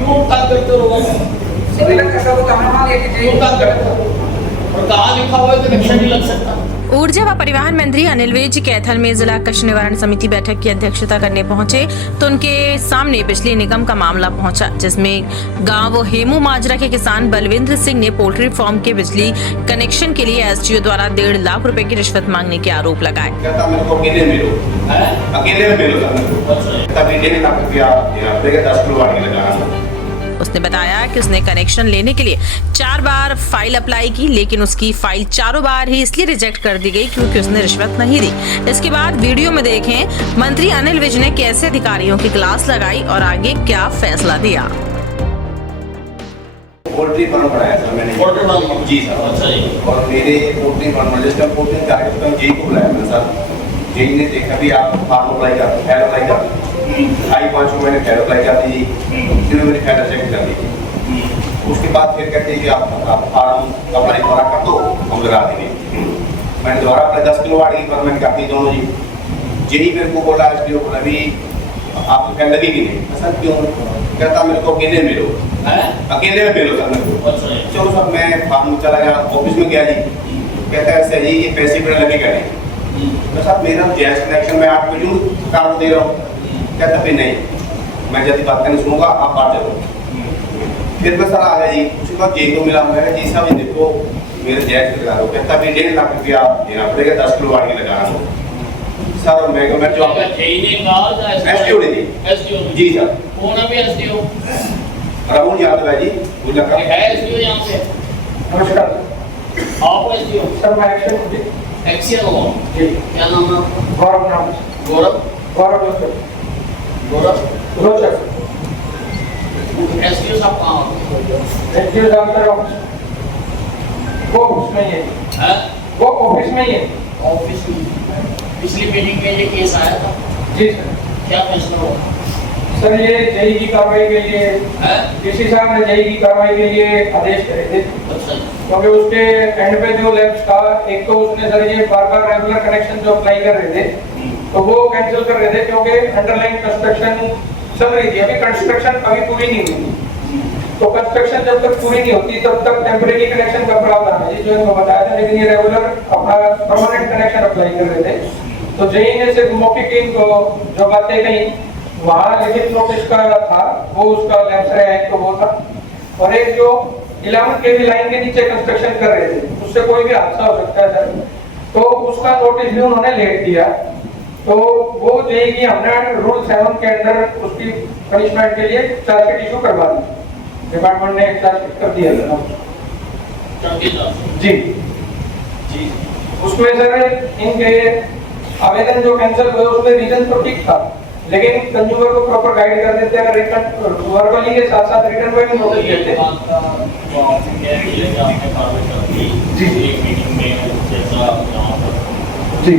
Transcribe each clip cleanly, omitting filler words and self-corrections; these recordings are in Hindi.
क्यों तंग करते हो लोगों को? सिविल का सब काम मान लिया कि क्यों तंग करते हो? और कहाँ लिखा हुआ है कि कनेक्शन नहीं लग सकता? ऊर्जा व परिवहन मंत्री अनिल विज कैथल में जिला कष्ट निवारण समिति बैठक की अध्यक्षता करने पहुंचे तो उनके सामने बिजली निगम का मामला पहुंचा, जिसमें गांव हेमू माजरा के किसान बलविंद्र सिंह ने पोल्ट्री फार्म के बिजली कनेक्शन के लिए एसडीओ द्वारा 1.5 लाख रुपए की रिश्वत मांगने के आरोप लगाए। कहता मेरे को अकेले मिलो, अकेले में मिलो सर मेरे को। तभी 1.5 लाख रुपया 10 किलो वाट की लगाना। उसने बताया कि उसने कनेक्शन लेने के लिए 4 बार फाइल अप्लाई की, लेकिन उसकी फाइल चारों बार ही इसलिए रिजेक्ट कर दी गई क्योंकि उसने रिश्वत नहीं दी। इसके बाद वीडियो में देखें मंत्री अनिल विज ने कैसे अधिकारियों की क्लास लगाई और आगे क्या फैसला दिया। पोल्ट्री फार्म बनाया सर मैंने। Poultry farm? जी सर। अच्छा जी। और मेरे पोल्ट्री फार्म जिस टाइम पोल्ट्री कार्यक्रम जेई को बुलाया मैंने सर, जेई ने देखा भी आप फार्म अप्लाई कर, फैल अप्लाई कर, 5 मैंने फैल अप्लाई कर दी, फिर मैंने फैल चेक कर दी। उसके बाद फिर कहते हैं कि आप फार्म अप्लाई दोबारा कर दो, हम लगा देंगे। मैंने दोबारा अपने 10 किलो वाट की पर मैंने कर दी दोनों जी। जेई मेरे को बोला, एसडीओ बोला भी आपको फैल लगेगी नहीं। सर क्यों? कहता मेरे को अकेले मिलो, अकेले में मिलो सर मेरे को। चलो सर मैं फार्म में चला गया, ऑफिस में गया जी। कहता है सर जी ये पैसे पर लगेगा नहीं। तो सर मेरा गैस कनेक्शन मैं आपको यूँ कार्ड दे रहा हूँ। कहता फिर नहीं, मैं जल्दी बात करने सुनूंगा, आप बात करो। फिर मैं सर आ गया जी। उसके बाद जेई को मिला, मैं जी साहब ये देखो मेरे जैज लगा दो। कहता फिर 1.5 लाख रुपया देना पड़ेगा, 10 किलो वाट की लगाना हो सर। मैं जो जेई ने कहा एसडीओ ने जी। एसडीओ जी सर। कौन है भी एसडीओ? राहुल यादव है जी, मुझे लगा है एसडीओ यहाँ पे। नमस्कार आप एसडीओ? सर मैं एक्सियल हो। क्या नाम है आपका? गौरव नाम। गौरव? गौरव गौरव रोचक। एसडीओ साहब कहाँ होते? एसडीओ साहब ऑफिस वो ऑफिस में ही है। वो ऑफिस में ही है। ऑफिस में। पिछली मीटिंग में ये केस आया था। जी सर। क्या फैसला हुआ? सर ये जेई की कार्रवाई के लिए डीसी साहब ने जेई की कार्रवाई के लिए आदेश करे थे, क्योंकि उसके एंड पे जो लैब्स था, एक तो उसने सर ये बार-बार रेगुलर कनेक्शन जो अप्लाई कर रहे थे तो वो कैंसिल कर रहे थे क्योंकि अंडरलाइन कंस्ट्रक्शन चल रही थी। अभी कंस्ट्रक्शन अभी पूरी नहीं हुई, तो कंस्ट्रक्शन जब तक पूरी नहीं होती तब तक टेम्परेरी कनेक्शन का प्रावधान है जो इनको बताया था, लेकिन ये रेगुलर अपना परमानेंट कनेक्शन अप्लाई कर रहे थे। तो जेई ने सिर्फ मौखिक इनको जो बातें कही वहाँ लिखित नोटिस का था, वो उसका लैप्स रहा है तो वो था। और एक जो 11 केवी लाइन के नीचे कंस्ट्रक्शन कर रहे थे उससे कोई भी हादसा हो सकता है सर, तो उसका नोटिस भी उन्होंने लेट दिया। तो वो जेई की हमने रूल 7 के अंदर उसकी पनिशमेंट के लिए चार्जशीट इशू करवा दी। डिपार्टमेंट ने एक चार्जशीट कर दिया था जी। जी उसमें सर इनके आवेदन जो कैंसिल हुए उसमें रीजन तो ठीक था, लेकिन कंज्यूमर को प्रॉपर गाइड कर देते हैं, रिटर्न वर्बली के साथ साथ रिटर्न में भी नोटिस देते हैं। जी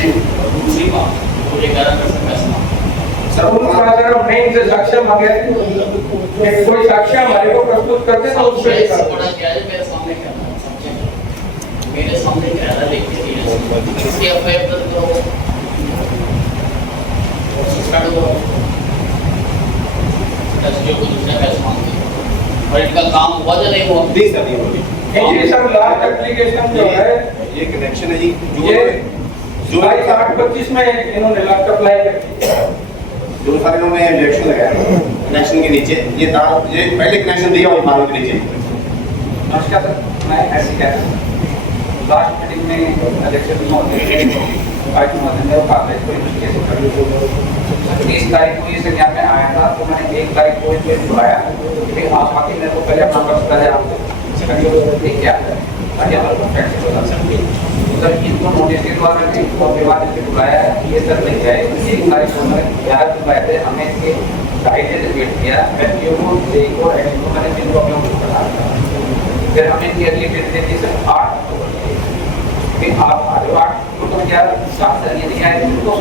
जी दूसरी बात तो 11 का फैसला सर अगर हम नहीं से साक्ष्य मांगे, कोई साक्ष्य हमारे को प्रस्तुत करते तो उस पे बड़ा क्या है मेरे सामने क्या है, मेरे सामने क्या है, देखिए इसकी एफआईआर दर्ज करो और सस्पेंड करो, एसडीओ को दूसरा फैसला मांगते और इनका काम हुआ या नहीं हुआ? प्लीज सर ये सर लास्ट एप्लीकेशन जो है ये कनेक्शन है जी, जो 8/25 में इन्होंने लास्ट अप्लाई कर जो सारे इन्होंने इलेक्शन लगाया कनेक्शन के नीचे ये तार, ये पहले कनेक्शन दिया हुआ फार्म के नीचे। नमस्कार सर, मैं ऐसे कह रहा हूँ लास्ट मीटिंग में इलेक्शन पार्टी में बात है कोई कैसे कर 30 तारीख को ये संज्ञान में आया था, तो मैंने 1 तारीख को इसको बुलाया, लेकिन आप आके मेरे को पहले अपना पक्ष बताया आपसे क्या है ताकि हमारे को फैक्ट बता सके। सर इनको नोटिस के द्वारा के बाद इसे बुलाया ये सर नहीं है 1 तारीख को 11 को आए थे, हमें इसके गाइडेंस वेट किया एसडीओ को जेई को एसडीओ को मैंने 3 कॉपियों को पढ़ा, फिर हमें इनकी अगली डेट दे दी सर 8 अक्टूबर की। फिर आप 8 को तो 11 7 से नहीं आए तो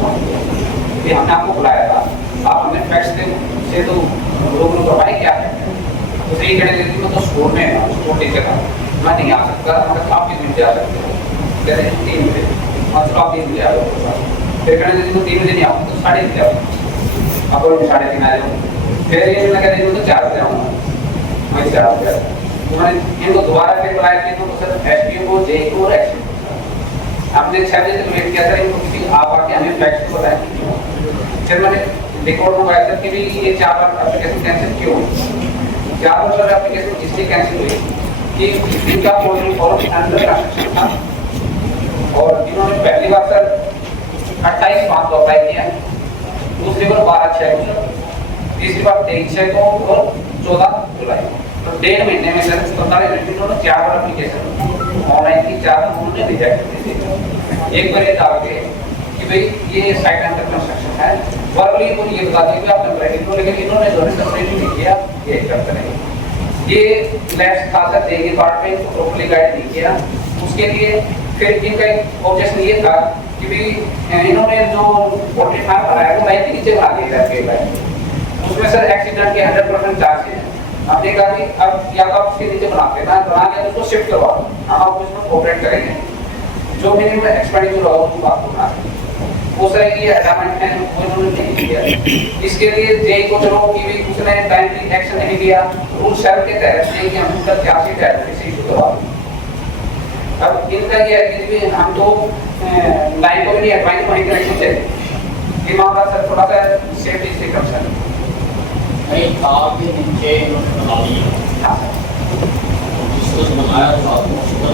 फिर हमने आपको बुलाया था, आप हमें फैक्ट्स से तो लोग करवाए क्या है तो सही कह रहे थे तो स्कूल में स्कूल टीचर था मैं नहीं आ सकता, मतलब आप किस बजे आ सकते हो, कह रहे 3 बजे, मतलब आप 3 बजे आ रहे हो, फिर कहने लगे तो 3 बजे नहीं आऊँ तो 3:30 आओ, अब वो 3.5 आ जाऊँ, फिर ये मैंने कहा नहीं तो 4 बजे आऊँगा, मैं 4 बजे आता। तो मैंने इनको दोबारा फिर बुलाया कि इनको सर एसपीओ को, जेई को और एक्सपी हमने 6 बजे तक वेट किया था, इनको किसी आप आके हमें फैक्ट को बताया कि क्यों। फिर मैंने रिकॉर्ड मंगवाया सर कि भी ये 4 बार एप्लीकेशन कैंसिल क्यों हुई। 4 बार सर एप्लीकेशन इसलिए कैंसिल हुई कि इनका पोर्टल फॉर्म अंडर कंस्ट्रक्शन था और इन्होंने पहली बार सर 28/5 को अप्लाई किया, दूसरी बार 12/6 को, तीसरी बार 23/6 को और 14 जुलाई। तो 1.5 महीने में सर 45 मिनट में उन्होंने 4 बार एप्लीकेशन ऑनलाइन की 4 उन्होंने रिजेक्ट कर दी। एक बार ये डाल के कि भाई ये साइट अंडर कंस्ट्रक्शन है, वर्बली को ये बता दिया कि आपने क्रेडिट को, लेकिन इन्होंने जो है सेपरेटली नहीं किया, ये करते नहीं। ये लैब्स खासा देगी डिपार्टमेंट को प्रॉपर्ली गाइड नहीं किया, उसके लिए फिर इनका एक ऑब्जेक्शन ये था कि भी इन्होंने जो पोल्ट्री फार्म बनाया वो लाइन के नीचे बना दिया है, उसमें सर एक्सीडेंट के 100% चांसेस हैं। आप देखा कि अब या तो आप उसके नीचे बनाते ना, बना दिया तो उसको शिफ्ट करवा, हम आपको इसमें कोऑपरेट करेंगे, जो मिनिमम एक्सपेंडिचर होगा उसको आपको बना वो सर ये एडामेंट है वो इन्होंने नहीं किया। इसके लिए जेई को चलो कि भी उसने टाइमली एक्शन नहीं लिया, रूल 7 के तहत जेई की हम तक 86 तहत से इशू करवा। अब इनका ये है कि भी हम तो लाइन को भी नहीं हटवाएंगे, वहीं कनेक्शन चाहिए, ये मामला सर थोड़ा सा सेफ्टी से कंसर्न नहीं तार के नीचे बना लिया, जिसको बनाया था उसका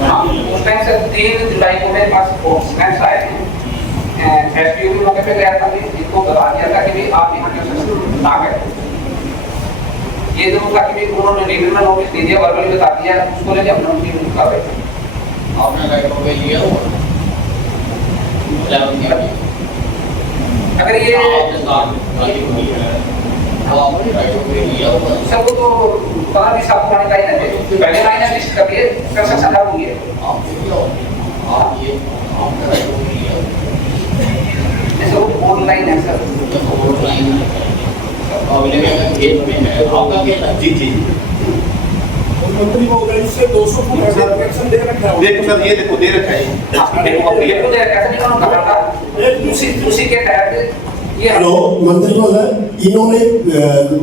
नाम ने उस टाइम से 3 जुलाई को मेरे पास स्नैप्स आए हैं, एसपीओ भी मौके पे गया था, इनको बता दिया था कि भाई आप यहाँ के ना करें। ये जरूर था कि भाई उन्होंने लीगल में नोटिस दे दिया, वर्बली बता दिया, उसको लेके हमने उनकी कार्रवाई की। आपने राइट हो लिया हो अगर ये आपने गाड़ी को लिया है तो आपने राइट हो लिया होगा सबको तो पता नहीं साफ होने का ही नहीं, पहले लाइन लिस्ट कर दिए कंस्ट्रक्शन खत्म हुई है। आप ये आपने राइट हो लिया जैसे वो ऑनलाइन है सर, ऑनलाइन अवेलेबल है, खेत में है आपका खेत है। जी जी मंत्री महोदय से 200 फुट कनेक्शन दे रखा है। देखो सर, ये देखो दे रखा है, ये तो कैसे नहीं उन्होंने कहा था, उसी के तहत ये हेलो मंत्री महोदय, इन्होंने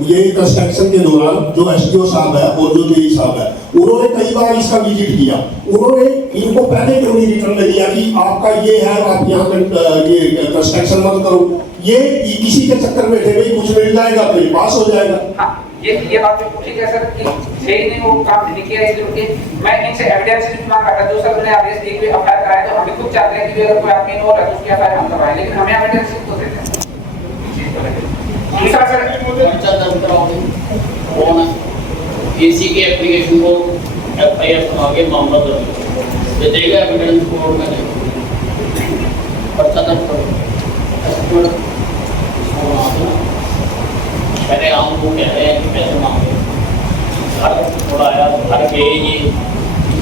ये कंस्ट्रक्शन के दौरान जो एसडीओ साहब है और जो जेई साहब है उन्होंने कई बार इसका विजिट किया, उन्होंने इनको पहले क्यों नहीं रिटर्न में दिया कि आपका ये है, आप यहाँ पे ये कंस्ट्रक्शन मत करो, ये इसी के चक्कर में थे भाई कुछ मिल जाएगा फिर पास हो जाएगा। हाँ, ये बात बिल्कुल ठीक है सर कि सही नहीं वो काम नहीं किया, इसलिए मैं इनसे एविडेंस भी मांग रहा था। जो सर मैंने आदेश दिए कि एफआईआर कराए तो हम भी खुद चाहते हैं कि अगर कोई आदमी और है तो उसकी एफआईआर हम करवाएं, लेकिन हमें एविडेंस तो देते हैं। दूसरा सर पर्चा दर्ज कराओगे कौन है एसी के एप्लीकेशन को एफआईआर करा के मामला दर्ज ये देगा एविडेंस कोर्ट में पर्चा दर्ज करो। पहले आम लोग कह रहे हैं कि पैसे मांगे, घर थोड़ा आया तो घर के ये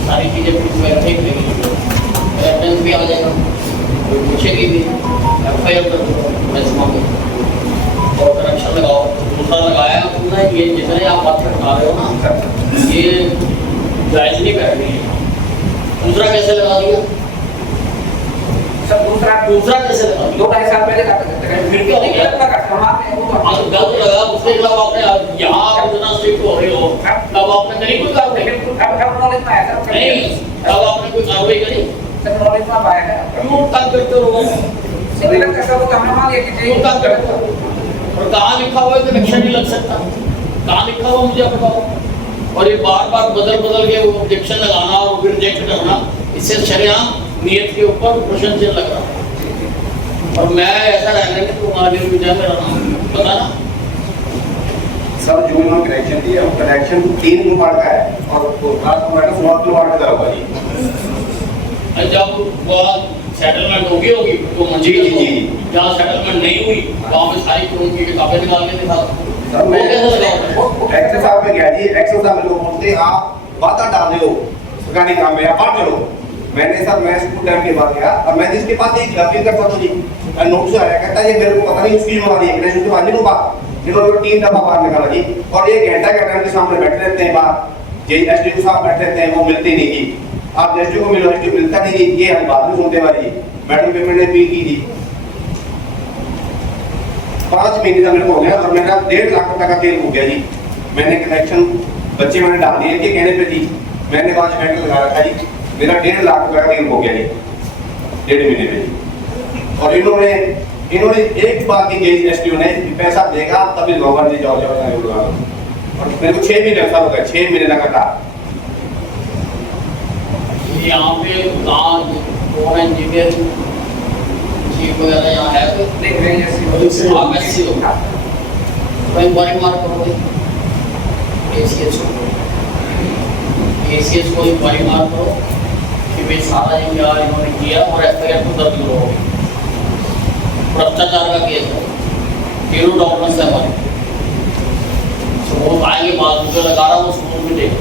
सारी चीज़ें फिर ठीक रहेगी, रेफरेंस भी आ जाएगा, कोई पूछेगी भी, एफआईआर दर्ज करो, पैसे मांगे और कनेक्शन लगाओ। दूसरा लगाया तुमने, ये जितने आप बातें बता रहे हो ना ये जायज़ नहीं बैठ रही है। दूसरा कैसे लगा दिया सर, दूसरा कैसे लगा दिया 2-2.5 साल पहले था, फिर क्यों नहीं गलत लगा? गलत लगा उसके खिलाफ आपने यहाँ इतना स्ट्रिक्ट हो रहे हो, तब आपने करी कोई कार्रवाई नहीं, तब आपने कोई कार्रवाई करी क्यों तंग करते हो? क्यों तंग करते हो? और कहाँ लिखा हुआ है कनेक्शन नहीं लग सकता? कहाँ लिखा हुआ मुझे बताओ। और ये बार बार बदल के ऑब्जेक्शन लगाना और फिर रिजेक्ट करना, इससे शरेआम नियत के ऊपर प्रश्न चिन्ह लग रहा है। और मैं ऐसा रहने की तुम्हारी विजय मेरा नाम पता ना सर, जो उन्होंने कनेक्शन दिया वो कनेक्शन 3 किलोवाट का है और 16 किलोवाट का होगा जी। जब वो सेटलमेंट होगी तो जी जी जी जहाँ सेटलमेंट नहीं हुई वहाँ पे सारी उनकी किताबें निकाल के दिखा। सर मैं एक्सेस साहब में गया जी, एक्सेस साहब मेरे को बोलते आप वादा डाल रहे हो सरकारी काम में, आप बात करो। मैंने सर मैं स्कूल टाइम के बाद गया और मैं जिसके पास एक अपील कर सकता हूँ जी, नोटिस आया कहता है ये मेरे को पता नहीं उसकी जिम्मेवारी है, उसके बाद नहीं बात जिन्होंने 3 दफा बाहर निकाला जी। और ये घंटा के सामने बैठे रहते हैं, बाहर जे एसडीओ साहब बैठे रहते हैं, वो मिलते नहीं जी। आप एसडीओ को मिलो, एसडीओ मिलता नहीं जी, ये हम बात नहीं सुनते वाली मैडम पेमेंट ने भी की जी। 5 महीने का मेरे को हो गया और मेरा 1.5 लाख रुपए का तेल हो गया जी। मैंने कनेक्शन बच्चे मैंने डाल दिए कि कहने पे जी, मैंने 5 घंटे लगा रखा जी, मेरा 1.5 लाख रुपए का तेल हो गया जी 1.5 महीने में जी। और इन्होंने एक बात की गई एसडीओ ने पैसा देगा तभी लोग जी जाओ और मेरे को 6 महीने ऐसा हो गया, 6 महीने लगातार। यहाँ पे कौन इंजीनियर चीफ वगैरह यहाँ है तो देख रहे हैं आप ऐसी हो तो इंक्वायरी मार करो एसीएस को इंक्वायरी मार करो कि भाई सारा ये क्या इन्होंने किया और एफआईआर को दर्ज करो। भ्रष्टाचार का केस है, तीनों डॉक्यूमेंट्स है हमारे, वो आएंगे बाद में लगा रहा वो स्कूल में देगा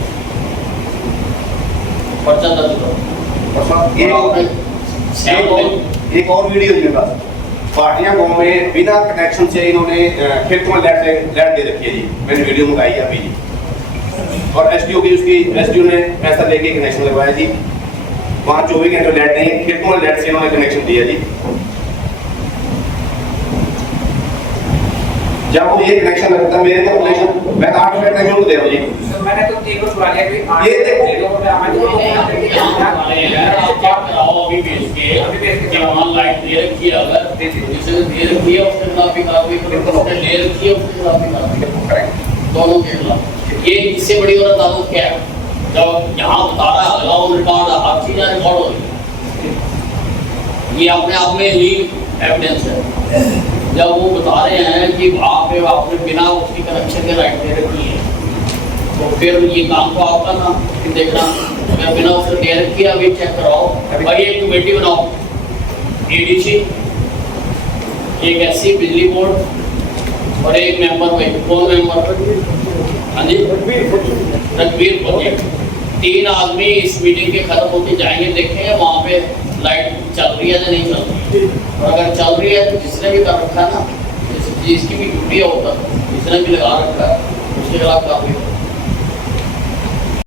पर्चा दर्ज करो। एक और वीडियो मेरे पास, पार्टियां गांव में बिना कनेक्शन से इन्होंने खेतों में लाइट दे रखी है जी। मैंने वीडियो मंगाई है अभी जी। और एसडीओ की उसकी एसडीओ ने पैसा लेके कनेक्शन लगवाया जी। वहाँ 24 घंटे लाइट नहीं है, खेतों में लाइट से इन्होंने कनेक्शन दिया जी। जब वो ये कनेक्शन लगता है मेरे को कनेक्शन मैं 8 मिनट कनेक्शन को दे रहा हूँ जी। मैंने तो तीन को छुड़ा लिया कि ये देखो अभी भेज के वहाँ लाइट दे रखी है, अगर जिसने दे रखी है उसके खिलाफ भी कार्रवाई करो, उसने ले रखी है उसके खिलाफ भी कार्रवाई करो, दोनों के खिलाफ। ये इससे बड़ी और अदालत क्या है जब यहाँ बता रहा है अलाउ रिकॉर्ड हर चीज़ रिकॉर्ड हो रही है, ये अपने आप में ही एविडेंस है। जब वो बता रहे हैं कि वहाँ पे आपने बिना उसकी कनेक्शन के लाइट दे रखी है तो फिर ये काम तो आपका ना कि देखना, अगर बिना उसके दे रखी है अभी चेक कराओ भाई, एक कमेटी बनाओ एडीसी, एक एससी बिजली बोर्ड और एक मेंबर भाई, कौन मेंबर? हाँ जी रघुवीर फौजी। 3 आदमी इस मीटिंग के खत्म होते जाएंगे, देखेंगे वहाँ पे लाइट चल रही है या नहीं चल रही है, और अगर चल रही है तो जिसने भी कर रखा है ना, जिसकी भी ड्यूटी है होता है, जिसने भी लगा रखा है उसके खिलाफ कार्रवाई